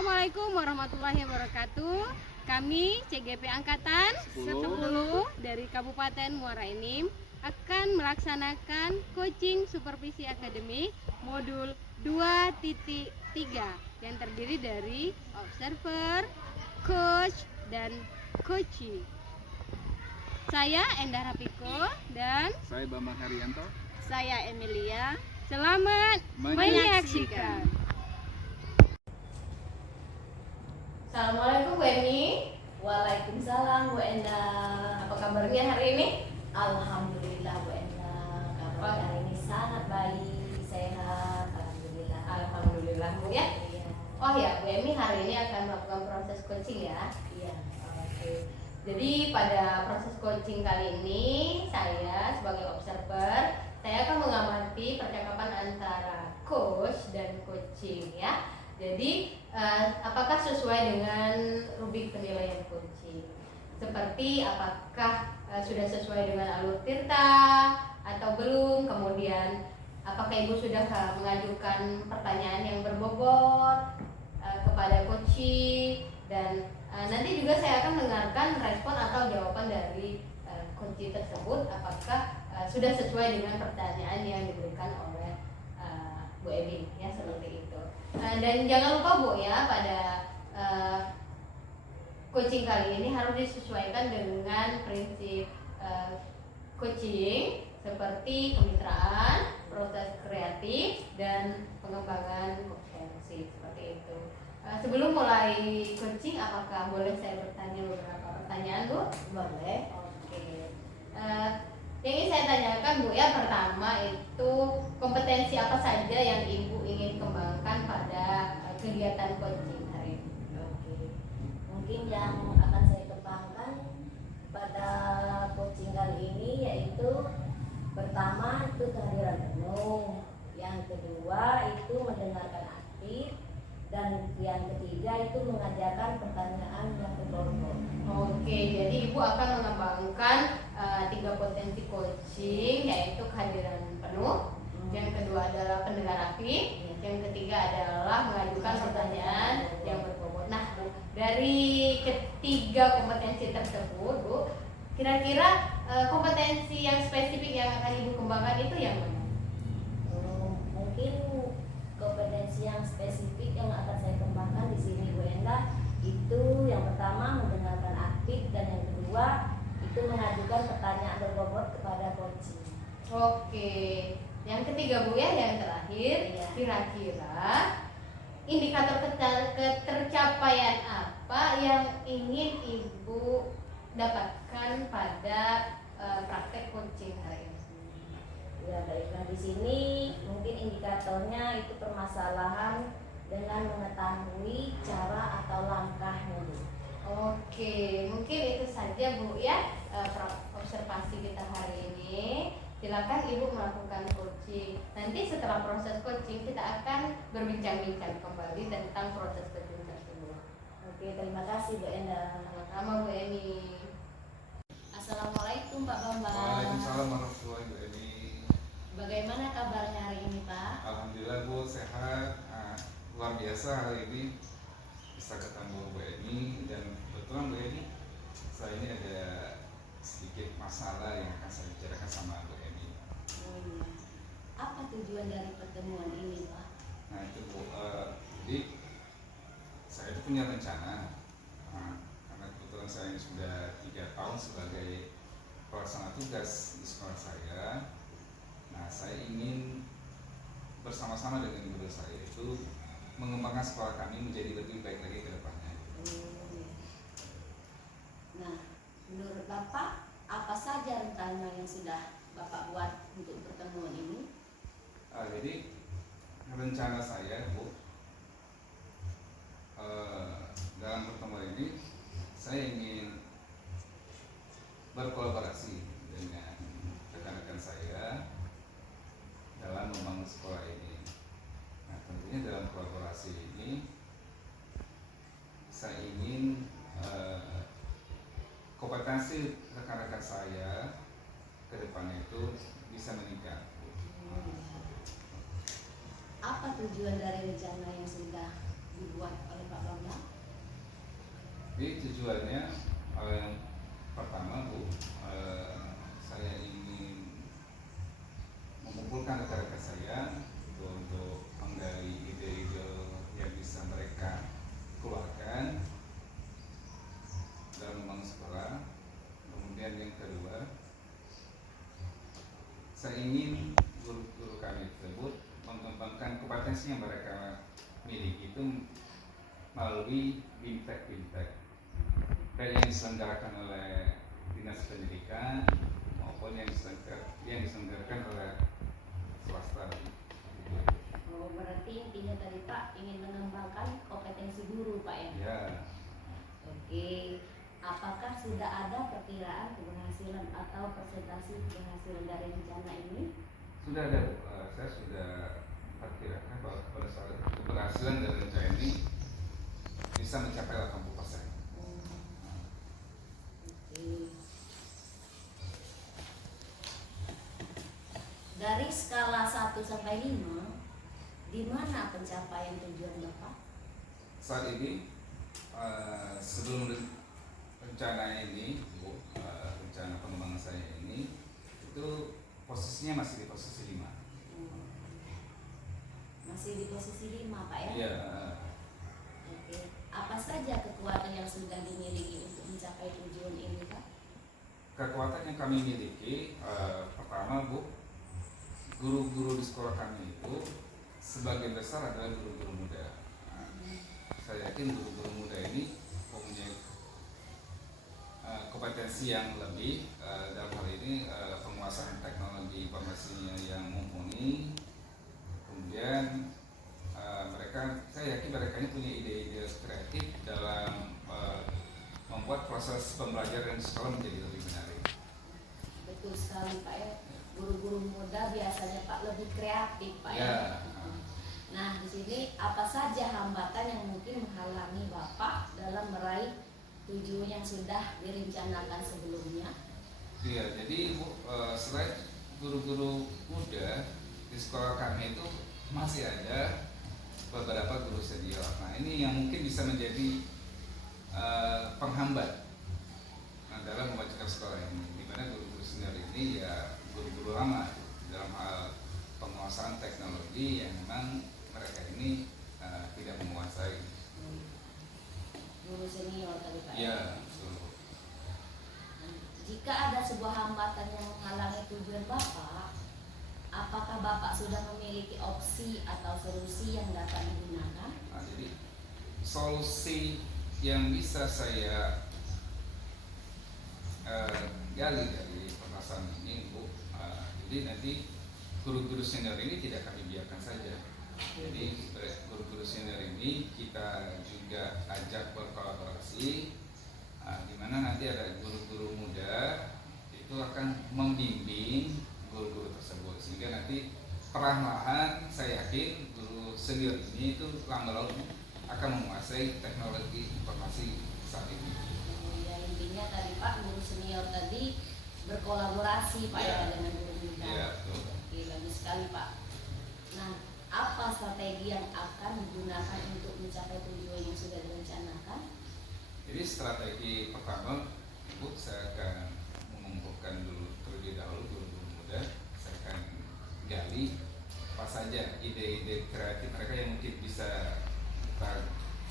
Assalamualaikum warahmatullahi wabarakatuh. Kami CGP Angkatan 10 dari Kabupaten Muara Enim akan melaksanakan coaching supervisi akademik modul 2.3 yang terdiri dari observer, coach, dan coaching. Saya Endah Rapiko dan saya Bambang Haryanto. saya Emilia. Selamat menyaksikan. Assalamualaikum Bu Eni. Waalaikumsalam Bu Endah. Apa kabarnya hari ini? Alhamdulillah Bu Endah. Kabar hari ini sangat baik, sehat. Alhamdulillah. Alhamdulillah Bu ya. Iya. Oh ya, Bu Emi hari ini akan melakukan proses coaching ya. Iya. Oke. Jadi pada proses coaching kali ini saya sebagai observer, saya akan mengamati percakapan antara coach dan coaching ya. Jadi apakah sesuai dengan rubrik penilaian coaching? Seperti apakah sudah sesuai dengan alur tirta atau belum? Kemudian apakah Ibu sudah mengajukan pertanyaan yang berbobot kepada coaching? Dan nanti juga saya akan mendengarkan respon atau jawaban dari coaching tersebut. Apakah sudah sesuai dengan pertanyaan yang diberikan oleh Bu Ebi ya, seperti itu. Dan jangan lupa Bu ya, pada coaching kali ini harus disesuaikan dengan prinsip coaching seperti kemitraan, proses kreatif, dan pengembangan kompetensi, seperti itu. Sebelum mulai coaching, apakah boleh saya bertanya beberapa pertanyaan Bu? Boleh. Oke. Yang ingin saya tanyakan Bu ya, pertama itu kompetensi apa saja yang Ibu ingin kembangkan pada kegiatan coaching hari ini? Oke. Mungkin yang akan saya kembangkan pada coaching kali ini yaitu pertama itu kehadiran penuh, yang kedua itu mendengarkan aktif, dan yang ketiga itu mengajarkan pertanyaan yang berbobot. Oke, jadi Ibu akan mengembangkan 3 potensi coaching, yaitu kehadiran penuh, yang kedua adalah pendengar aktif, yang ketiga adalah mengajukan pertanyaan yang berbobot. Nah, dari ketiga kompetensi tersebut, Bu, kira-kira kompetensi yang spesifik yang akan Ibu kembangkan itu yang mana? Mungkin kompetensi yang spesifik yang akan saya kembangkan di sini Bu Endah itu yang pertama mendengarkan aktif, dan yang kedua itu mengajukan pertanyaan berbobot kepada coaching. Oke, yang ketiga Bu ya, yang terakhir, Iya. kira-kira indikator ketercapaian apa yang ingin Ibu dapatkan pada praktek coaching hari ini? Ya, baiklah, di sini mungkin indikatornya itu permasalahan dengan mengetahui cara atau langkahnya Bu. Oke, mungkin itu saja Bu ya observasi kita hari ini. Silakan Ibu melakukan coaching. Nanti setelah proses coaching kita akan berbincang-bincang kembali tentang proses coaching tersebut. Oke, terima kasih Bu Endah. Sama-sama Bu Eni. Assalamualaikum Pak Bambang. Waalaikumsalam warahmatullahi wabarakatuh. Bagaimana kabarnya hari ini Pak? Alhamdulillah Bu, sehat. Luar biasa hari ini bisa ketemu Bu Eni, dan kebetulan Bu Eni, saya ini ada sedikit masalah yang akan saya bicarakan sama Bu Eni. Oh iya. Apa tujuan dari pertemuan ini Pak? Nah itu Bu, jadi saya itu punya rencana, karena kebetulan saya ini sudah 3 tahun sebagai pelaksana tugas di sekolah saya. Nah saya ingin bersama-sama dengan guru saya itu mengembangkan sekolah kami menjadi lebih baik lagi ke depannya. Nah, menurut Bapak apa saja rencana yang sudah Bapak buat untuk pertemuan ini? Jadi rencana saya Bu, dalam pertemuan ini saya ingin berkolaborasi dengan rekan-rekan saya dalam membangun sekolah ini. Nah tentunya dalam kolaborasi ini saya ingin kompetensi rekan-rekan saya ke depannya itu bisa meningkat. Apa tujuan dari rencana yang sudah dibuat oleh Pak Bambang? Jadi tujuannya yang pertama Bu, saya ingin mengumpulkan rekan-rekan saya untuk menggali ide-ide yang bisa mereka keluarkan dalam membangun sekolah. Kemudian yang kedua, saya ingin guru-guru kami tersebut mengembangkan kompetensi yang mereka miliki itu melalui BIMTEK baik yang diselenggarakan oleh Dinas Pendidikan maupun yang diselenggarakan oleh swasta. Oh, berarti intinya tadi Pak ingin mengembangkan kompetensi guru Pak ya? Ya, Oke, apakah sudah ada perkiraan keberhasilan atau persentase keberhasilan dari rencana ini? sudah ada Bu. Saya sudah perkirakan bahwa pada saat keberhasilan dari rencana ini bisa mencapai 80%. Oke. Dari skala 1 sampai 5, di mana pencapaian tujuan Bapak? Saat ini sebelum rencana ini Bu, rencana pengembangan saya ini itu posisinya masih di posisi 5. Masih di posisi 5 Pak ya? Iya. Oke. Apa saja kekuatan yang sudah dimiliki untuk mencapai tujuan ini Pak? Kekuatan yang kami miliki, pertama Bu, guru-guru di sekolah kami itu sebagian besar adalah guru-guru muda. Saya yakin guru-guru muda ini mempunyai kompetensi yang lebih, dalam hal ini penguasaan teknologi informasinya yang mumpuni. Kemudian saya yakin mereka ini punya ide-ide kreatif dalam membuat proses pembelajaran di sekolah menjadi lebih menarik. Betul sekali Pak ya. Guru-guru muda biasanya Pak lebih kreatif Pak ya. Ya. Nah, di sini apa saja hambatan yang mungkin menghalangi Bapak dalam meraih tujuan yang sudah direncanakan sebelumnya? Iya, jadi Bu, selain guru-guru muda di sekolah kami itu masih ada beberapa guru senior. Nah, ini yang mungkin bisa menjadi penghambat dalam memajukan sekolah ini. Di mana guru-guru senior ini ya guru-guru lama dalam hal penguasaan teknologi yang memang mereka ini tidak menguasai. Guru senior tadi Pak. Ya, Jika ada sebuah hambatan yang menghalangi tujuan Bapak, apakah Bapak sudah memiliki opsi atau solusi yang dapat digunakan? Nah, jadi solusi yang bisa saya gali dari permasalahan ini Bu, jadi nanti guru-guru senior ini tidak kami biarkan saja. Jadi guru-guru senior ini kita juga ajak berkolaborasi, di mana nanti ada guru-guru muda itu akan membimbing guru-guru tersebut, sehingga nanti perlahan-lahan saya yakin guru senior ini itu lama-lama akan menguasai teknologi informasi saat ini. Ya, intinya tadi Pak, guru senior tadi berkolaborasi Pak ya dengan guru muda. Iya, betul. Oke, bagus sekali Pak. Nah, apa strategi yang akan digunakan untuk mencapai tujuan yang sudah direncanakan? Jadi strategi pertama, Bu, saya akan mengumpulkan dulu terlebih dahulu guru-guru muda. Saya akan gali apa saja ide-ide kreatif mereka yang mungkin bisa kita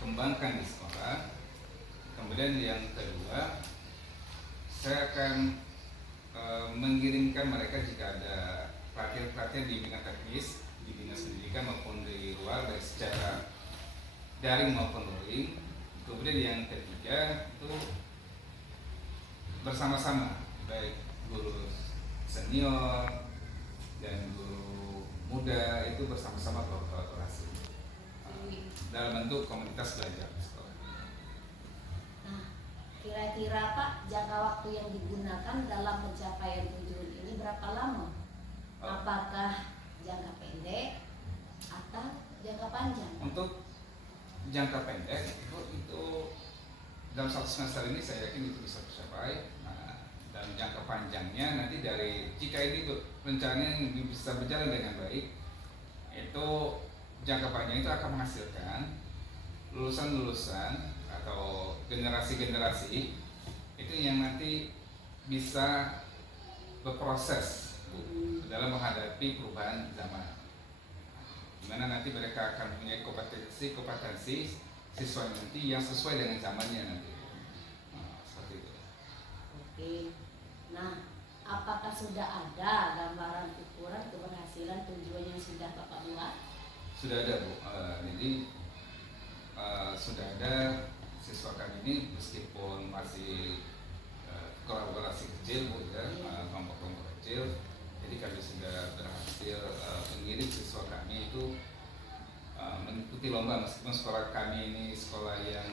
kembangkan di sekolah. Kemudian yang kedua, saya akan mengirimkan mereka jika ada pelatihan-pelatihan di bidang teknis di dinas pendidikan maupun di luar, baik secara daring maupun luring. Kemudian yang ketiga itu bersama-sama, baik guru senior dan guru muda itu bersama-sama berkolaborasi dalam bentuk komunitas belajar di sekolah. Nah, kira-kira Pak, jangka waktu yang digunakan dalam pencapaian tujuan ini berapa lama? Apakah jangka pendek atau jangka panjang? Untuk jangka pendek itu dalam satu semester ini saya yakin itu bisa tercapai. Nah, dan jangka panjangnya nanti dari jika ini rencananya bisa berjalan dengan baik, itu jangka panjang itu akan menghasilkan lulusan-lulusan atau generasi-generasi itu yang nanti bisa berproses dalam menghadapi perubahan zaman, di mana nanti mereka akan punya kompetensi siswa nanti yang sesuai dengan zamannya nanti. Seperti itu. Oke. Nah, apakah sudah ada gambaran ukuran keberhasilan tujuan yang sudah Bapak buat? Sudah ada, Bu. Jadi sudah ada siswa kami ini meskipun masih kolaborasi kecil, Bu, ya, kelompok-kelompok kecil. Jadi kami sudah berhasil mengirim siswa kami itu mengikuti lomba, meskipun sekolah kami ini sekolah yang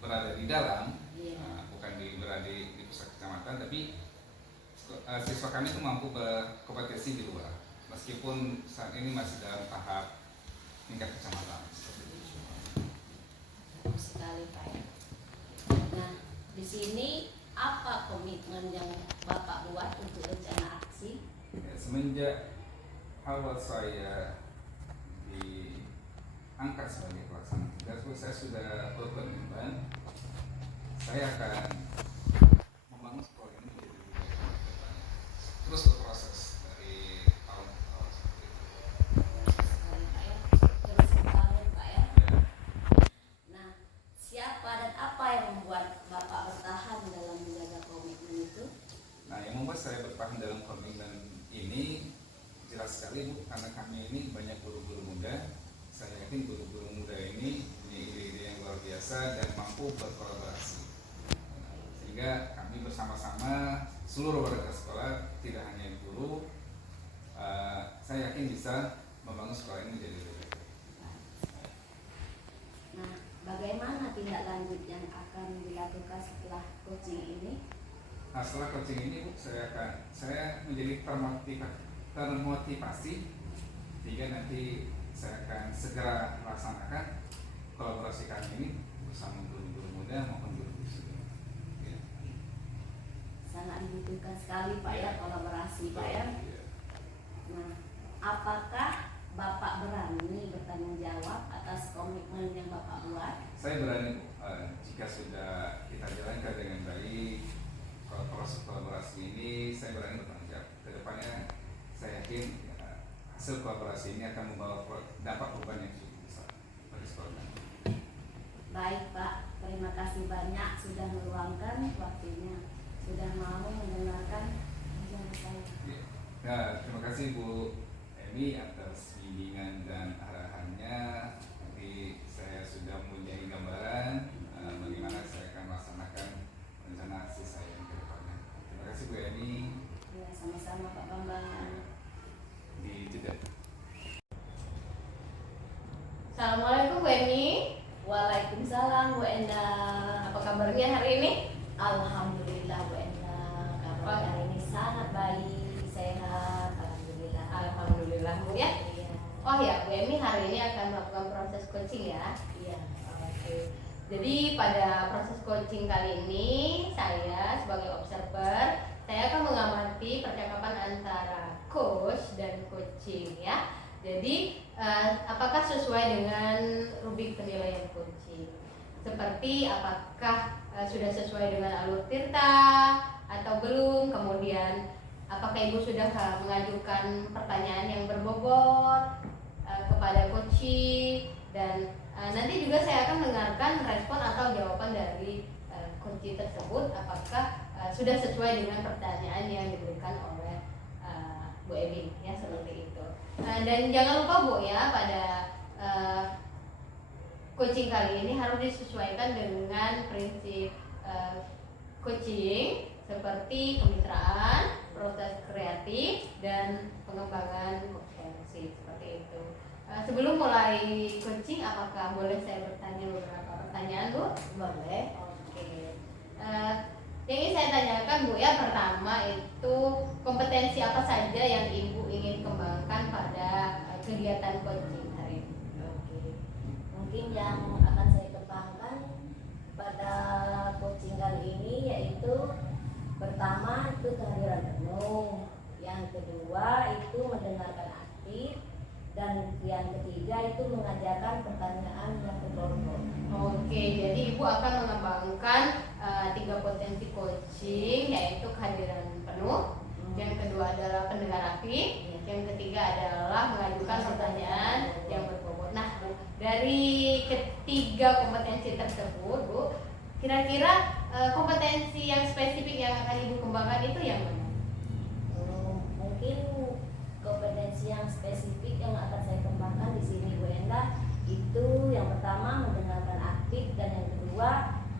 berada di dalam, bukan berada di pusat kecamatan, tapi siswa kami itu mampu berkompetisi di luar, meskipun saat ini masih dalam tahap tingkat kecamatan. Bagus sekali, Pak ya. Nah, di sini apa komitmen yang Bapak buat untuk rencana aksi? Ya, semenjak awal saya diangkat sebagai pelaksana tugas, saya sudah berkomitmen saya akan membangun sekolah ini menjadi lebih baik ke depan. Terus berproses dari tahun ke tahun seperti itu. Sekali, Pak ya. Terus bertahun, Pak ya. Nah, siapa dan apa yang membuat Bapak bertahan dalam menjaga komitmen itu? Nah, yang membuat saya bertahan dalam komitmen ini jelas sekali, Bu, karena kami ini banyak guru-guru muda. Saya yakin guru-guru muda ini punya ide-ide yang luar biasa dan mampu berkolaborasi. Sehingga kami bersama-sama seluruh warga sekolah, tidak hanya guru, saya yakin bisa membangun sekolah ini menjadi lebih baik. Nah, bagaimana tindak lanjut yang akan dilakukan setelah coaching ini? Nah, setelah coaching ini, Bu, saya menjadi termotivasi sehingga nanti saya akan segera melaksanakan kolaborasi kami ini bersama guru-guru muda maupun guru-guru senior. Ya. Sangat dibutuhkan sekali, Pak ya, kolaborasi, Pak ya. Ya. Nah, apakah Bapak berani bertanggung jawab atas komitmen yang Bapak buat? Saya berani, Bu, jika sudah kita jalankan dengan baik proses kolaborasi ini, saya berani bertanggung jawab. Kedepannya saya yakin hasil kolaborasi ini akan membawa dampak perubahan yang cukup besar bagi sekolah kami. Baik, Pak, terima kasih banyak sudah meluangkan waktunya, sudah mau mendengarkan penjelasan saya. Ya, terima kasih Bu Emi atas bimbingan dan arahannya. Nanti saya sudah mempunyai gambaran bagaimana saya akan melaksanakan rencana aksi saya yang ke depannya. Terima kasih Bu Emi. Ya, sama-sama Pak Bambang. Di jeda. Assalamualaikum Bu Emi. Waalaikumsalam Bu Endah. Apa kabarnya hari ini? Alhamdulillah Bu Endah, kabar hari ini sangat baik, sehat, alhamdulillah. Alhamdulillah, Bu ya. Iya. Oh ya, Bu Emi hari ini akan melakukan proses coaching ya. Iya. Oke. Jadi pada proses coaching kali ini saya sebagai observer, saya akan mengamati percakapan antara coach dan coaching ya. Jadi apakah sesuai dengan rubrik penilaian coaching? Seperti apakah sudah sesuai dengan alur tirta atau belum? Kemudian apakah Ibu sudah mengajukan pertanyaan yang berbobot kepada coaching? Dan nanti juga saya akan mendengarkan respon atau jawaban dari coaching tersebut. Apakah sudah sesuai dengan pertanyaan yang diberikan oleh Bu Emi ya, seperti itu. Dan jangan lupa Bu ya, pada coaching kali ini harus disesuaikan dengan prinsip coaching seperti kemitraan, proses kreatif, dan pengembangan kompetensi, seperti itu. Sebelum mulai coaching, apakah boleh saya bertanya beberapa pertanyaan Bu? Boleh. Oke. Yang ingin saya tanyakan Bu ya, pertama itu kompetensi apa saja yang Ibu ingin kembangkan pada kegiatan coaching hari ini? Oke. Mungkin yang akan saya kembangkan pada coaching kali ini yaitu pertama itu kehadiran penuh, yang kedua itu mendengarkan aktif dan yang ketiga itu mengajarkan pertanyaan yang berbobot. Oke, jadi Ibu akan mengembangkan tiga potensi coaching, yaitu kehadiran penuh. Yang kedua adalah pendengar aktif. Yang ketiga adalah mengajukan pertanyaan yang berbobot. Nah, Bu, dari ketiga kompetensi tersebut, Bu, kira-kira kompetensi yang spesifik yang akan Ibu kembangkan itu yang mana? Mungkin kompetensi yang spesifik yang akan saya kembangkan di sini Bu Enda itu yang pertama mendengarkan aktif, dan yang kedua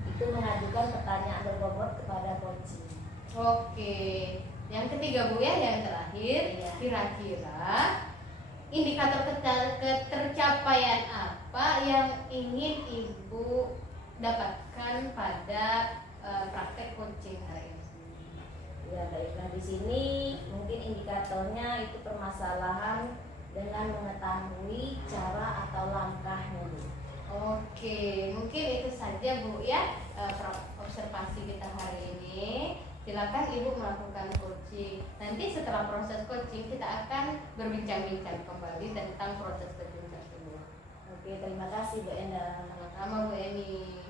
itu mengajukan pertanyaan berbobot kepada coaching. Oke, yang ketiga Bu ya, yang terakhir, Iya. kira-kira indikator ketercapaian apa yang ingin Ibu dapatkan pada praktek coaching hari ini? Ya, baiklah, di sini mungkin indikatornya itu permasalahan dengan mengetahui cara atau langkahnya. Oke, mungkin itu saja Bu ya observasi kita hari ini. Silakan Ibu melakukan coaching. Nanti setelah proses coaching kita akan berbincang-bincang kembali tentang proses coaching tersebut. Oke, terima kasih Bu Enda. Sama-sama Bu Eni.